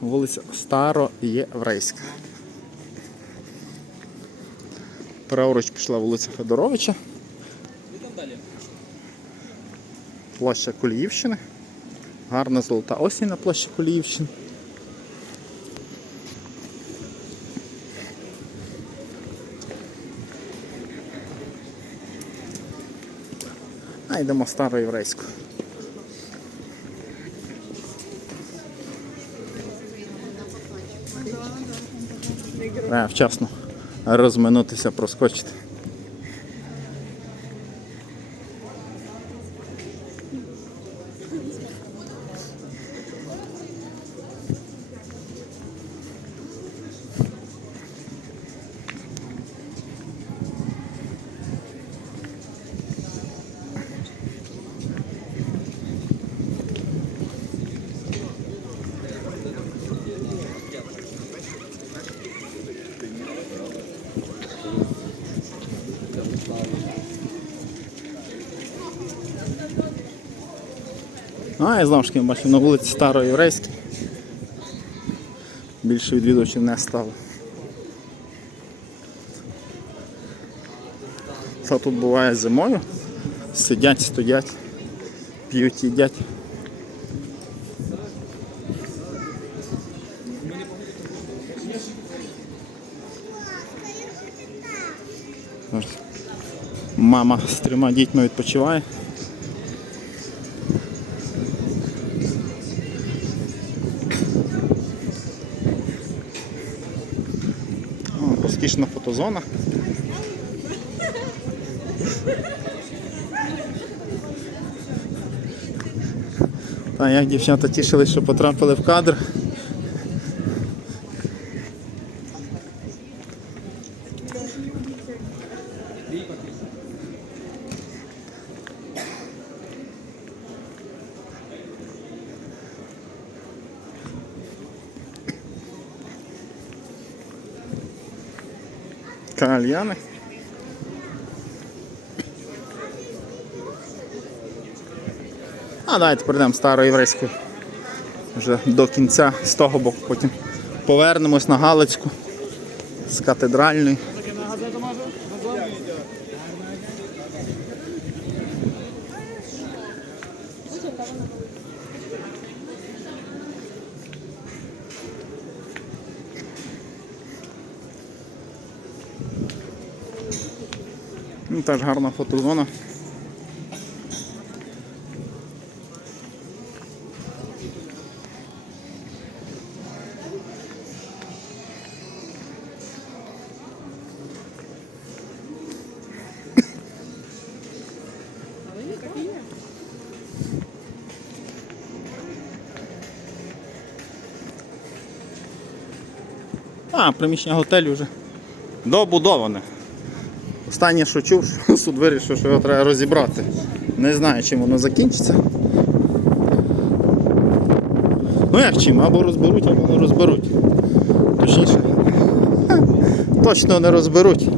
Вулиця Староєврейська. Праворуч пішла вулиця Федоровича. Площа Коліївщини. Гарна золота осінь на площі Коліївщини. А йдемо староєврейську. Треба вчасно розминутися, проскочити. А, я ж таки бачив на вулиці Староєврейській. Більше відвідувачів не стало. Що тут буває зимою? Сидять, стоять, п'ють, їдять. Мама з трьома дітьми відпочиває. Розкішна фотозона. Як дівчата тішились, що потрапили в кадр. Кальяни. А давайте пройдемо староєврейською. вже до кінця з того боку, потім повернемось на Галицьку з катедральної. Ну, теж гарна фотозона. А, приміщення готелю вже добудоване. Останнє, що чув, що суд вирішив, що його треба розібрати. Не знаю, чим воно закінчиться. Ну як чим? Або розберуть, або не розберуть. Точніше. Точно не розберуть.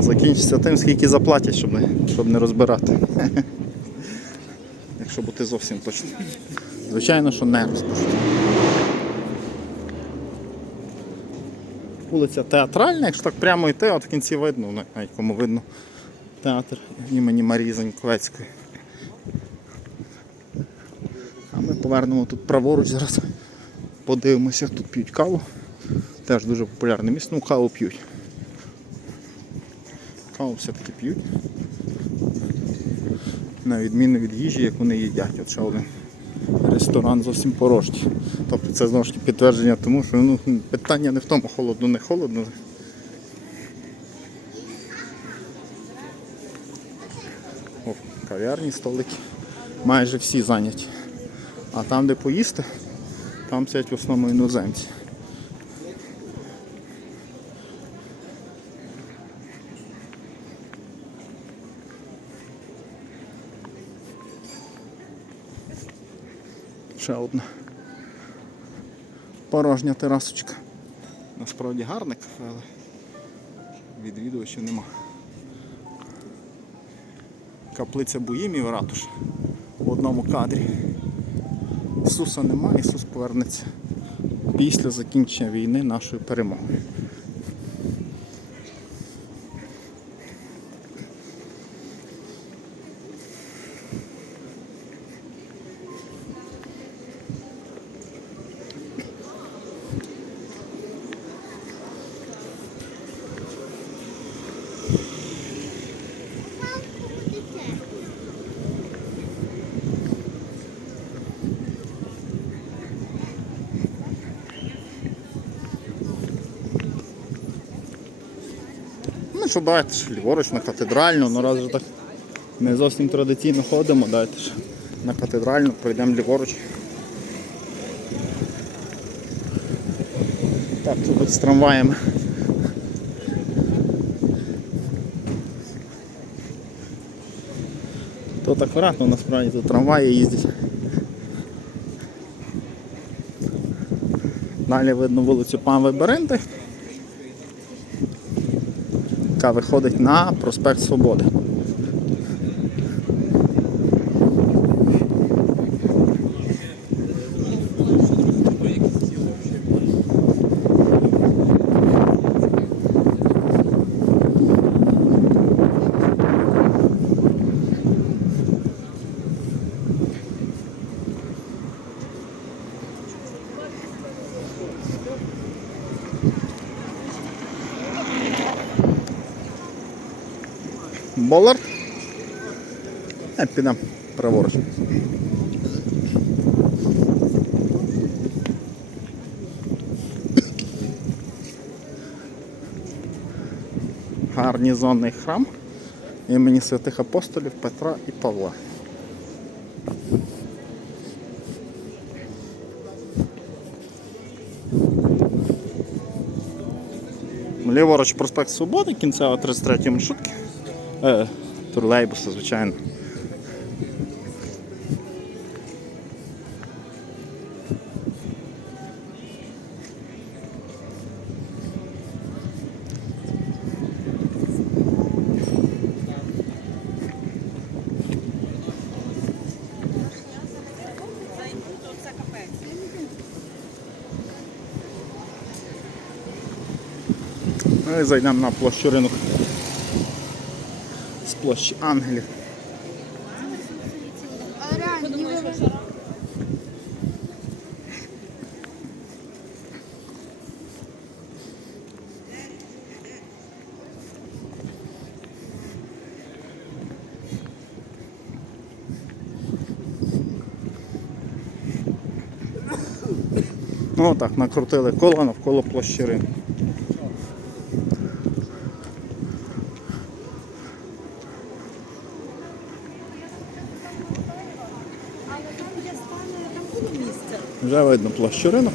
Закінчиться тим, скільки заплатять, щоб не, щоб не розбирати. Якщо бути зовсім точно. Звичайно, що не розберуть. Вулиця Театральна, якщо так прямо йти, от в кінці видно, ну, навіть кому видно театр імені Марії Заньковецької. А ми повернемо тут праворуч зараз. Подивимося, тут п'ють каву. Теж дуже популярне місце, ну каву п'ють. Каву все-таки п'ють. На відміну від їжі, як вони їдять. От ще один ресторан зовсім порожній. Тобто це знову ж таки підтвердження тому, що ну, питання не в тому, холодно, не холодно. О, кав'ярні, столики. Майже всі зайняті. А там, де поїсти, там сидять в основному іноземці. Ще одна порожня терасочка. Насправді гарне кафе, але відвідувачів нема. Каплиця Буїмів ратуш в одному кадрі. Ісуса немає, Ісус повернеться після закінчення війни нашої перемоги. Ну, що бачите, ж, ліворуч на катедральну, ну раз вже так не зовсім традиційно ходимо, дайте ж на катедральну, пройдемо ліворуч. Так, тут з трамваями. Тут акуратно насправді тут трамваї їздять. Далі видно вулицю Пан Беренти, яка виходить на проспект Свободи. Болар. А підемо праворуч. Гарнізонний храм імені святих апостолів Петра і Павла. Ліворуч проспект Свободи, кінцева 33 маршрутки. Е, тролейбуси, звичайно. Зайдемо на площу ринок з площі Ангелів. Ну так, накрутили коло навколо площі ринку. Але там, де стане, там буде місце. Вже видно площу ринок.